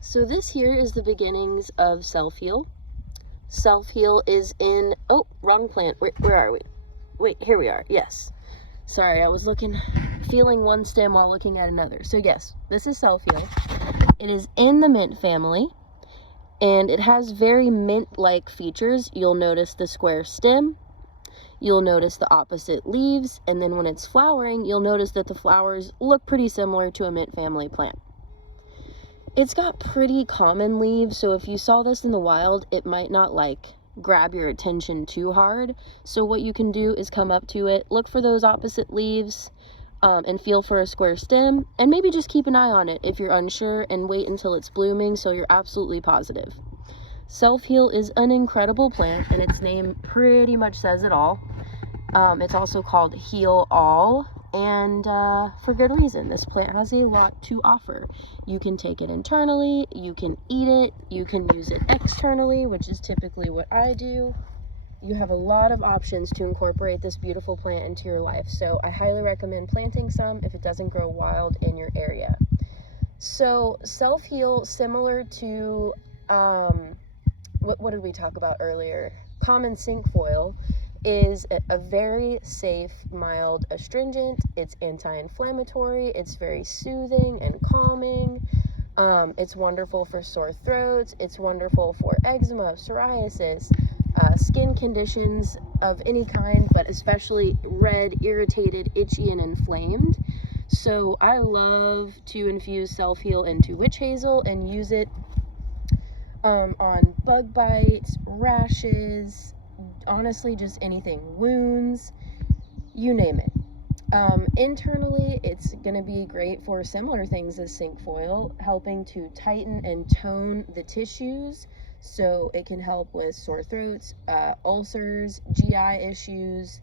So this here is the beginnings of self-heal. Self-heal is in, oh, wrong plant. Where are we? Wait, here we are. Yes. Sorry, I was feeling one stem while looking at another. So yes, this is self-heal. It is in the mint family, and it has very mint-like features. You'll notice the square stem. You'll notice the opposite leaves, and then when it's flowering, you'll notice that the flowers look pretty similar to a mint family plant. It's got pretty common leaves, so if you saw this in the wild, it might not grab your attention too hard. So what you can do is come up to it, look for those opposite leaves, and feel for a square stem, and maybe just keep an eye on it if you're unsure, and wait until it's blooming so you're absolutely positive. Self-heal is an incredible plant, and its name pretty much says it all. It's also called Heal All, and for good reason. This plant has a lot to offer. You can take it internally, you can eat it, you can use it externally, which is typically what I do. You have a lot of options to incorporate this beautiful plant into your life, so I highly recommend planting some if it doesn't grow wild in your area. So self-heal, similar to what did we talk about earlier? Common cinquefoil is a very safe, mild astringent. It's anti-inflammatory. It's very soothing and calming. It's wonderful for sore throats. It's wonderful for eczema, psoriasis, skin conditions of any kind, but especially red, irritated, itchy, and inflamed. So I love to infuse self-heal into witch hazel and use it on bug bites, rashes, honestly just anything, wounds, you name it. Internally, it's going to be great for similar things as cinquefoil, helping to tighten and tone the tissues, so it can help with sore throats, ulcers, GI issues,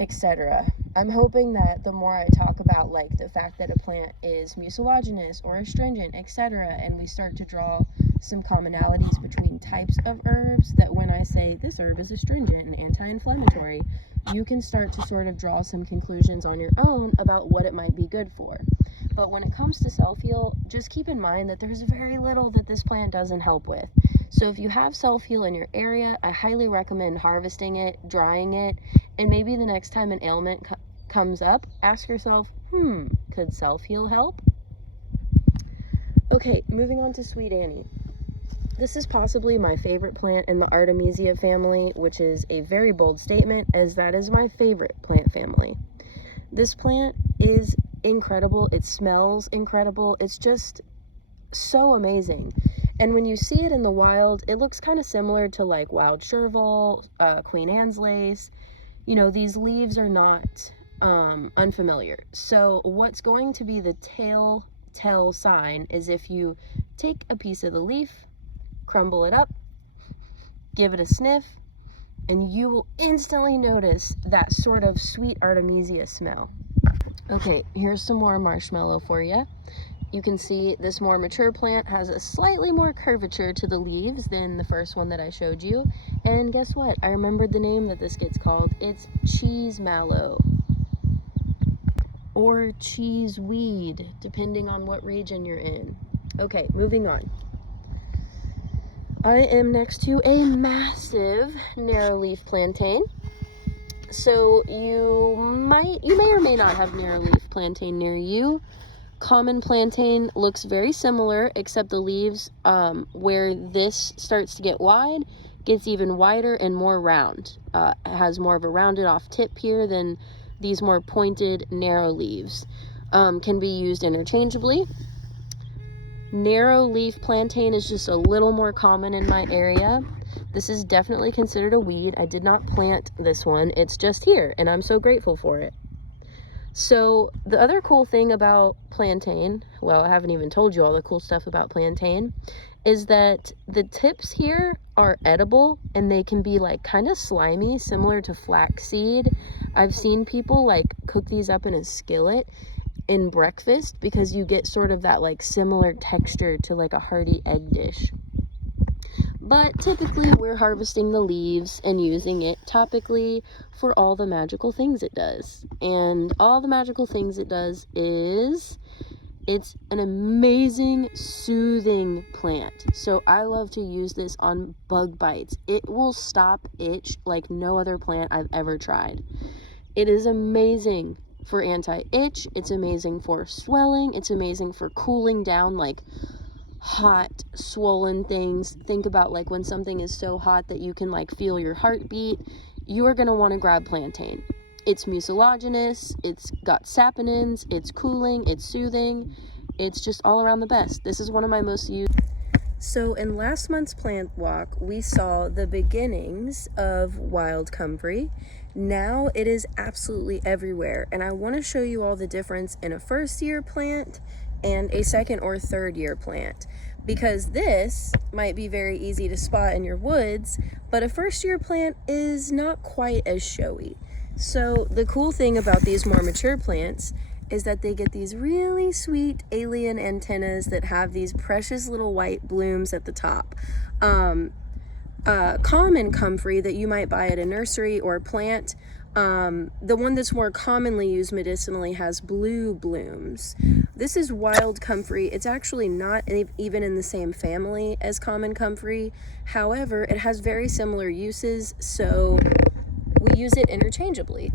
etc. I'm hoping that the more I talk about the fact that a plant is mucilaginous or astringent, etc., and we start to draw some commonalities between types of herbs, that when I say this herb is astringent and anti-inflammatory, you can start to sort of draw some conclusions on your own about what it might be good for. But when it comes to self-heal, just keep in mind that there's very little that this plant doesn't help with. So if you have self-heal in your area, I highly recommend harvesting it, drying it, and maybe the next time an ailment comes up, ask yourself, could self-heal help? Okay, moving on to Sweet Annie. This is possibly my favorite plant in the Artemisia family, which is a very bold statement, as that is my favorite plant family. This plant is incredible. It smells incredible. It's just so amazing. And when you see it in the wild, it looks kind of similar to wild chervil, Queen Anne's lace. You know, these leaves are not unfamiliar. So what's going to be the telltale sign is if you take a piece of the leaf, crumble it up, give it a sniff, and you will instantly notice that sort of sweet Artemisia smell. Okay, here's some more marshmallow for you. You can see this more mature plant has a slightly more curvature to the leaves than the first one that I showed you. And guess what? I remembered the name that this gets called. It's cheese mallow, or cheese weed, depending on what region you're in. Okay, moving on. I am next to a massive narrow-leaf plantain. So you may or may not have narrow-leaf plantain near you. Common plantain looks very similar, except the leaves, where this starts to get wide, gets even wider and more round. It has more of a rounded off tip here than these more pointed, narrow leaves. Can be used interchangeably. Narrow leaf plantain is just a little more common in my area. This is definitely considered a weed. I did not plant this one. It's just here, and I'm so grateful for it. So the other cool thing about plantain, well, I haven't even told you all the cool stuff about plantain, is that the tips here are edible, and they can be kind of slimy, similar to flaxseed. I've seen people cook these up in a skillet in breakfast, because you get sort of that similar texture to a hearty egg dish. But typically we're harvesting the leaves and using it topically for all the magical things it does. And all the magical things it does is It's an amazing soothing plant. So I love to use this on bug bites. It will stop itch like no other plant I've ever tried. It is amazing for anti-itch. It's amazing for swelling. It's amazing for cooling down like hot, swollen things. Think about like when something is so hot that you can like feel your heartbeat. You are going to want to grab plantain. It's mucilaginous, it's got saponins, it's cooling, it's soothing, it's just all around the best. This is one of my most used. So in last month's plant walk, we saw the beginnings of wild comfrey. Now it is absolutely everywhere, and I want to show you all the difference in a first-year plant and a second or third-year plant, because this might be very easy to spot in your woods, but a first-year plant is not quite as showy. So the cool thing about these more mature plants is that they get these really sweet alien antennas that have these precious little white blooms at the top. Common comfrey that you might buy at a nursery or plant, the one that's more commonly used medicinally has blue blooms. This is wild comfrey. It's actually not even in the same family as common comfrey. However, it has very similar uses, so we use it interchangeably.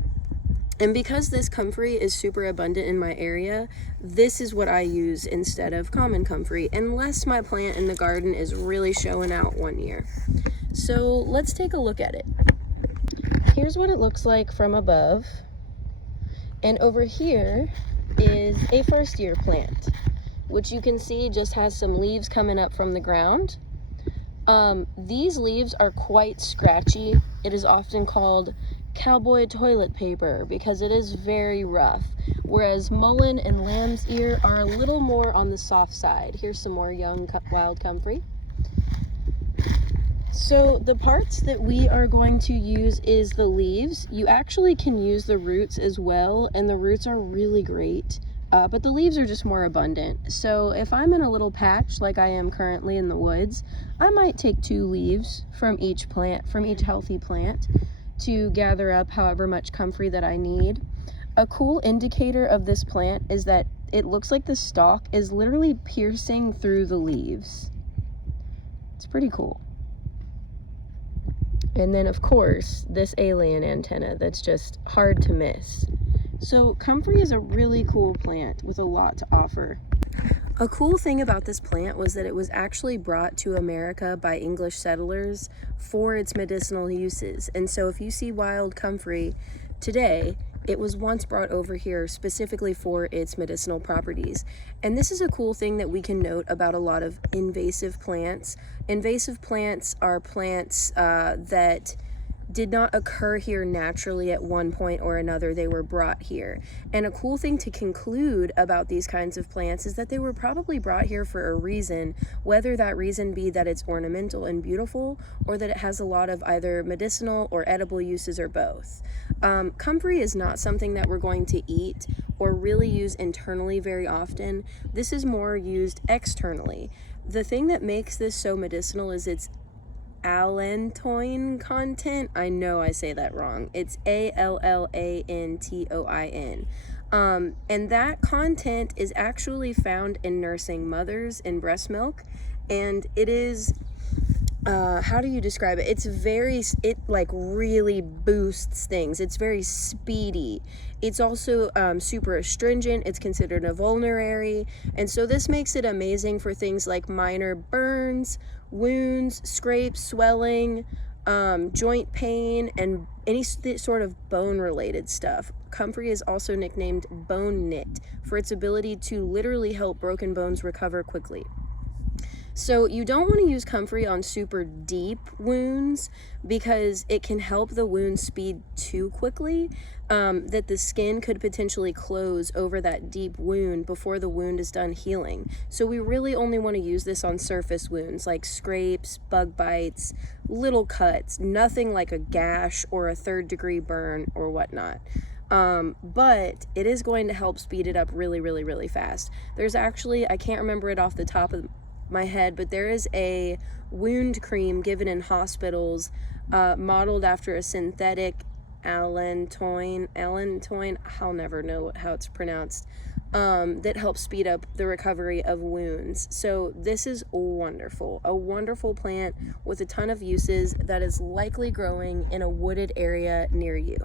And because this comfrey is super abundant in my area, this is what I use instead of common comfrey, unless my plant in the garden is really showing out one year. So let's take a look at it. Here's what it looks like from above. And over here is a first year plant, which you can see just has some leaves coming up from the ground. These leaves are quite scratchy. It is often called cowboy toilet paper because it is very rough, whereas mullein and lamb's ear are a little more on the soft side. Here's some more young wild comfrey. So the parts that we are going to use is the leaves. You actually can use the roots as well, and the roots are really great. But the leaves are just more abundant. So if I'm in a little patch like I am currently in the woods, I might take 2 leaves from each plant, from each healthy plant, to gather up however much comfrey that I need. A cool indicator of this plant is that it looks like the stalk is literally piercing through the leaves. It's pretty cool. And then of course, this alien antenna that's just hard to miss. So comfrey is a really cool plant with a lot to offer. A cool thing about this plant was that it was actually brought to America by English settlers for its medicinal uses. And so if you see wild comfrey today, it was once brought over here specifically for its medicinal properties. And this is a cool thing that we can note about a lot of invasive plants. Invasive plants are plants that did not occur here naturally at one point or another. They were brought here. And a cool thing to conclude about these kinds of plants is that they were probably brought here for a reason, whether that reason be that it's ornamental and beautiful, or that it has a lot of either medicinal or edible uses, or both. Comfrey is not something that we're going to eat or really use internally very often. This is more used externally. The thing that makes this so medicinal is its allantoin content. I know I say that wrong. It's ALLANTOIN. And that content is actually found in nursing mothers in breast milk, and it is how do you describe it? It like really boosts things. It's very speedy. It's also super astringent. It's considered a vulnerary, and so this makes it amazing for things like minor burns, wounds, scrapes, swelling, joint pain, and any sort of bone related stuff. Comfrey is also nicknamed bone knit for its ability to literally help broken bones recover quickly. So you don't want to use comfrey on super deep wounds because it can help the wound speed too quickly, that the skin could potentially close over that deep wound before the wound is done healing. So we really only want to use this on surface wounds like scrapes, bug bites, little cuts, nothing like a gash or a 3rd-degree burn or whatnot. But it is going to help speed it up really, really, really fast. There's actually, I can't remember it off the top of my head, but there is a wound cream given in hospitals modeled after a synthetic allantoin, I'll never know how it's pronounced, that helps speed up the recovery of wounds. So this is wonderful, a wonderful plant with a ton of uses that is likely growing in a wooded area near you.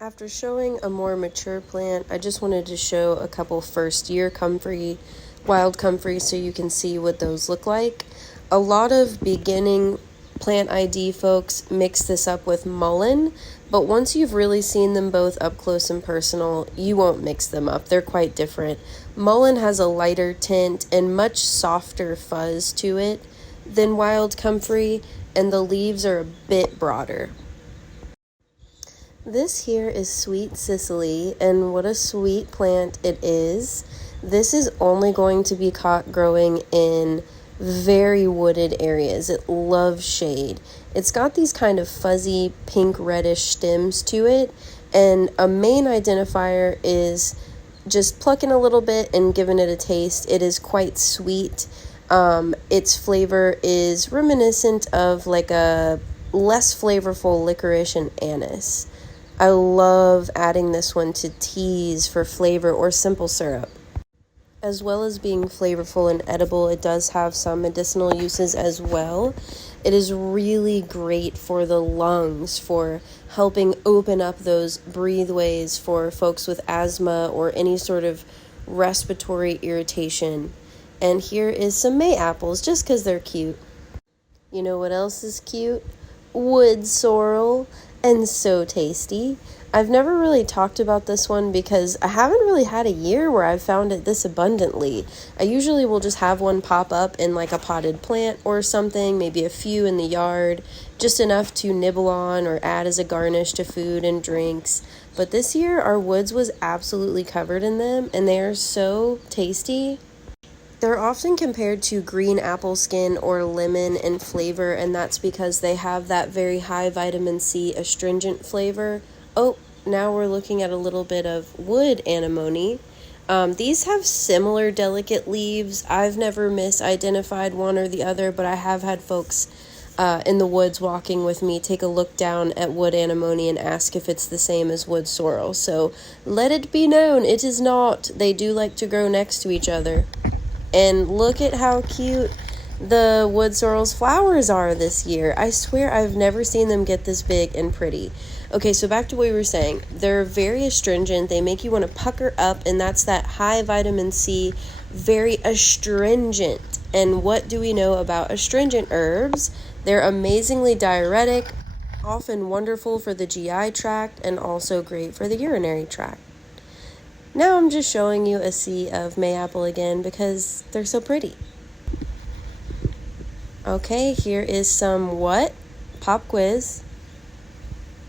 After showing a more mature plant, I just wanted to show a couple first year comfrey, wild comfrey, so you can see what those look like. A lot of beginning plant ID folks mix this up with mullein, but once you've really seen them both up close and personal, you won't mix them up. They're quite different. Mullein has a lighter tint and much softer fuzz to it than wild comfrey, and the leaves are a bit broader. This here is Sweet Sicily, and what a sweet plant it is. This is only going to be caught growing in very wooded areas. It loves shade. It's got these kind of fuzzy pink reddish stems to it, and a main identifier is just plucking a little bit and giving it a taste. It is quite sweet. Its flavor is reminiscent of like a less flavorful licorice and anise. I love adding this one to teas for flavor or simple syrup. As well as being flavorful and edible, it does have some medicinal uses as well. It is really great for the lungs, for helping open up those breathways for folks with asthma or any sort of respiratory irritation. And here is some May apples, just because they're cute. You know what else is cute? Wood sorrel, and so tasty. I've never really talked about this one because I haven't really had a year where I've found it this abundantly. I usually will just have one pop up in like a potted plant or something, maybe a few in the yard, just enough to nibble on or add as a garnish to food and drinks. But this year our woods was absolutely covered in them, and they are so tasty. They're often compared to green apple skin or lemon in flavor, and that's because they have that very high vitamin C astringent flavor. Oh, now we're looking at a little bit of wood anemone. These have similar delicate leaves. I've never misidentified one or the other, but I have had folks in the woods walking with me take a look down at wood anemone and ask if it's the same as wood sorrel. So let it be known, it is not. They do like to grow next to each other. And look at how cute the wood sorrel's flowers are this year. I swear I've never seen them get this big and pretty. Okay, so back to what we were saying. They're very astringent. They make you want to pucker up, and that's that high vitamin C, very astringent. And what do we know about astringent herbs? They're amazingly diuretic, often wonderful for the GI tract, and also great for the urinary tract. Now I'm just showing you a sea of mayapple again because they're so pretty. Okay, here is some what? Pop quiz.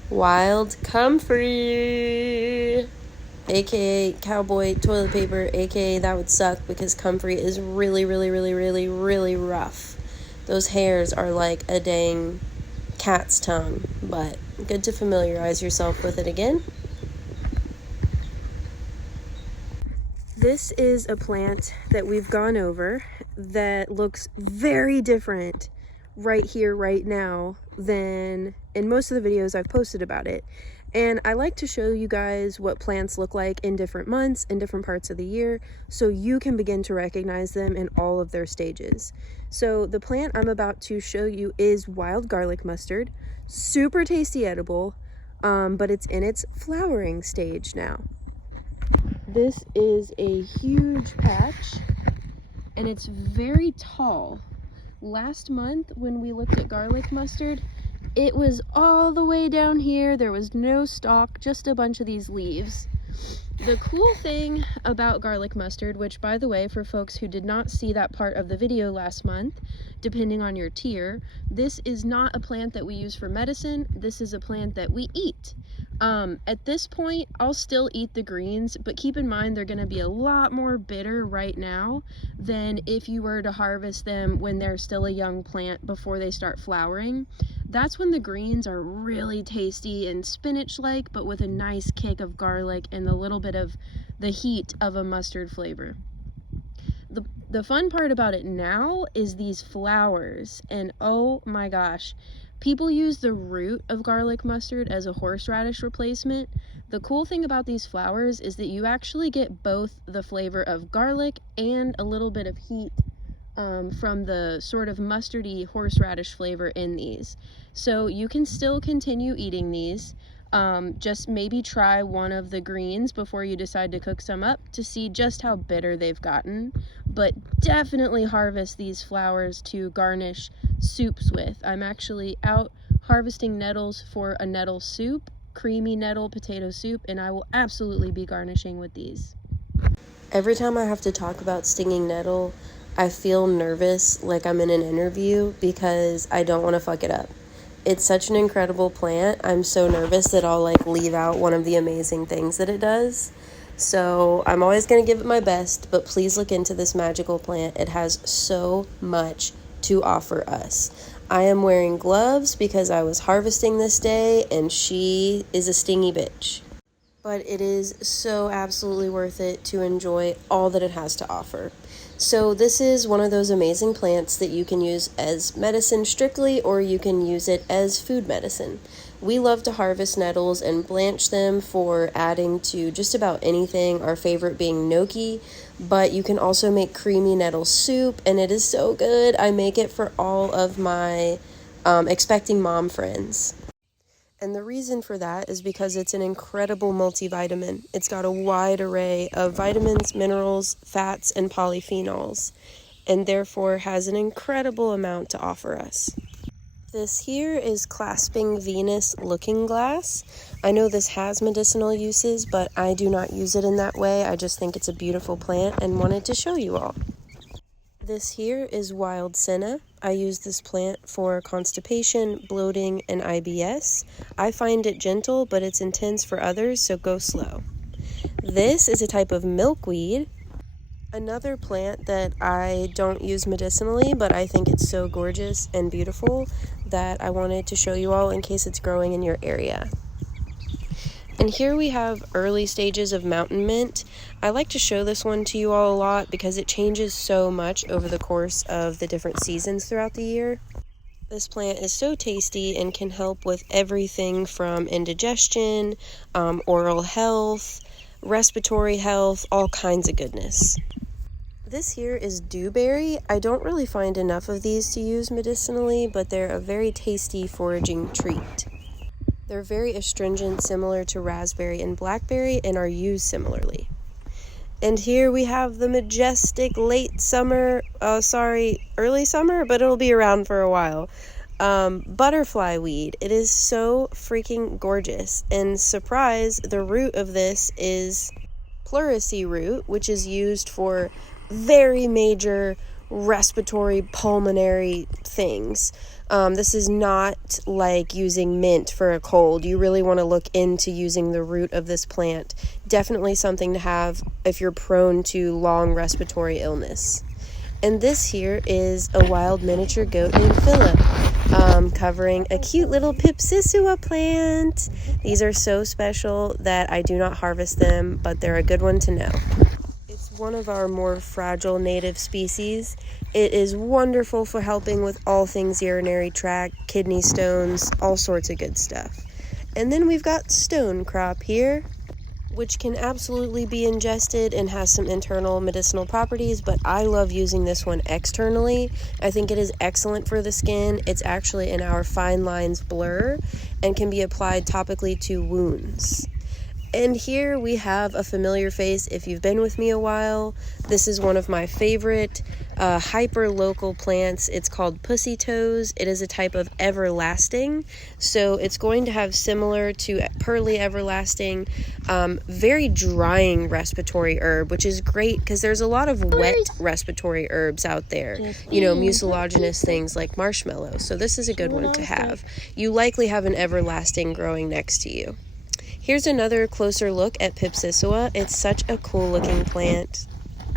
Wild comfrey, aka cowboy toilet paper, aka that would suck because comfrey is really, really, really, really, really rough. Those hairs are like a dang cat's tongue, but good to familiarize yourself with it again. This is a plant that we've gone over that looks very different right here, right now, than in most of the videos I've posted about it. And I like to show you guys what plants look like in different months, in different parts of the year, so you can begin to recognize them in all of their stages. So the plant I'm about to show you is wild garlic mustard. Super tasty edible, but it's in its flowering stage now. This is a huge patch, and it's very tall. Last month when we looked at garlic mustard, it was all the way down here. There was no stalk, just a bunch of these leaves. The cool thing about garlic mustard, which by the way, for folks who did not see that part of the video last month, depending on your tier, this is not a plant that we use for medicine. This is a plant that we eat. At this point, I'll still eat the greens, but keep in mind they're going to be a lot more bitter right now than if you were to harvest them when they're still a young plant before they start flowering. That's when the greens are really tasty and spinach-like, but with a nice kick of garlic and a little bit of the heat of a mustard flavor. The fun part about it now is these flowers, and oh my gosh, People use the root of garlic mustard as a horseradish replacement. The cool thing about these flowers is that you actually get both the flavor of garlic and a little bit of heat from the sort of mustardy horseradish flavor in these. So you can still continue eating these. Just maybe try one of the greens before you decide to cook some up to see just how bitter they've gotten. But definitely harvest these flowers to garnish soups with. I'm actually out harvesting nettles for a nettle soup, creamy nettle potato soup, and I will absolutely be garnishing with these. Every time I have to talk about stinging nettle, I feel nervous like I'm in an interview because I don't want to fuck it up. It's such an incredible plant. I'm so nervous that I'll leave out one of the amazing things that it does. So I'm always going to give it my best, but please look into this magical plant. It has so much to offer us. I am wearing gloves because I was harvesting this day, and she is a stingy bitch. But it is so absolutely worth it to enjoy all that it has to offer. So this is one of those amazing plants that you can use as medicine strictly, or you can use it as food medicine. We love to harvest nettles and blanch them for adding to just about anything, our favorite being gnocchi, but you can also make creamy nettle soup, and it is so good. I make it for all of my expecting mom friends. And the reason for that is because it's an incredible multivitamin. It's got a wide array of vitamins, minerals, fats, and polyphenols, and therefore has an incredible amount to offer us. This here is Clasping Venus Looking Glass. I know this has medicinal uses, but I do not use it in that way. I just think it's a beautiful plant and wanted to show you all. This here is Wild Senna. I use this plant for constipation, bloating, and IBS. I find it gentle, but it's intense for others, so go slow. This is a type of milkweed, another plant that I don't use medicinally, but I think it's so gorgeous and beautiful that I wanted to show you all in case it's growing in your area. And here we have early stages of mountain mint. I like to show this one to you all a lot because it changes so much over the course of the different seasons throughout the year. This plant is so tasty and can help with everything from indigestion, oral health, respiratory health, all kinds of goodness. This here is dewberry. I don't really find enough of these to use medicinally, but they're a very tasty foraging treat. They're very astringent, similar to raspberry and blackberry, and are used similarly. And here we have the majestic early summer, but it'll be around for a while. Butterfly weed. It is so freaking gorgeous. And surprise, the root of this is pleurisy root, which is used for very major respiratory pulmonary things. This is not like using mint for a cold. You really want to look into using the root of this plant. Definitely something to have if you're prone to long respiratory illness. And this here is a wild miniature goat named Philip, covering a cute little Pipsisua plant. These are so special that I do not harvest them, but they're a good one to know. One of our more fragile native species. It is wonderful for helping with all things urinary tract, kidney stones, all sorts of good stuff. And then we've got stone crop here, which can absolutely be ingested and has some internal medicinal properties, but I love using this one externally. I think it is excellent for the skin. It's actually in our fine lines blur and can be applied topically to wounds. And here we have a familiar face if you've been with me a while. This is one of my favorite hyper-local plants. It's called pussy toes. It is a type of everlasting. So it's going to have similar to pearly everlasting, very drying respiratory herb, which is great because there's a lot of wet respiratory herbs out there. Mucilaginous things like marshmallow. So this is a good one to have. You likely have an everlasting growing next to you. Here's another closer look at Pipsisua. It's such a cool looking plant,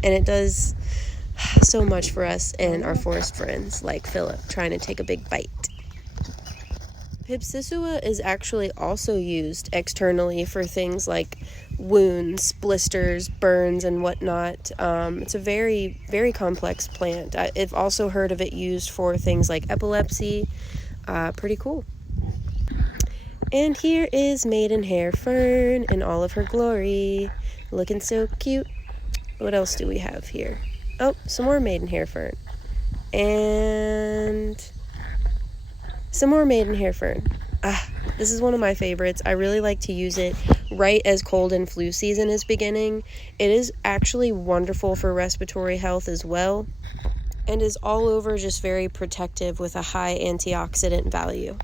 and it does so much for us and our forest friends like Philip trying to take a big bite. Pipsisua is actually also used externally for things like wounds, blisters, burns, and whatnot. It's a very, very complex plant. I've also heard of it used for things like epilepsy. Pretty cool. And here is maidenhair fern in all of her glory. Looking so cute. What else do we have here? Oh, some more maidenhair fern. And some more maidenhair fern. This is one of my favorites. I really like to use it right as cold and flu season is beginning. It is actually wonderful for respiratory health as well, and is all over just very protective with a high antioxidant value.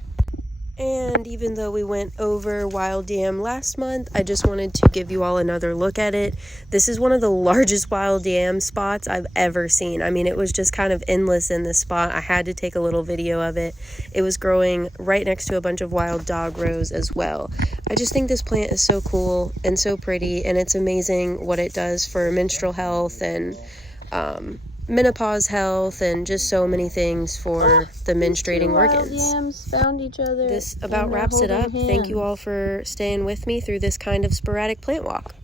And even though we went over wild yam last month, I just wanted to give you all another look at it. This is one of the largest wild yam spots I've ever seen. I mean, it was just kind of endless in this spot. I had to take a little video of it. It was growing right next to a bunch of wild dog rose as well. I just think this plant is so cool and so pretty, and it's amazing what it does for menstrual health and menopause health, and just so many things for the menstruating organs. Wild yams found each other. This about wraps it up. Hands. Thank you all for staying with me through this kind of sporadic plant walk.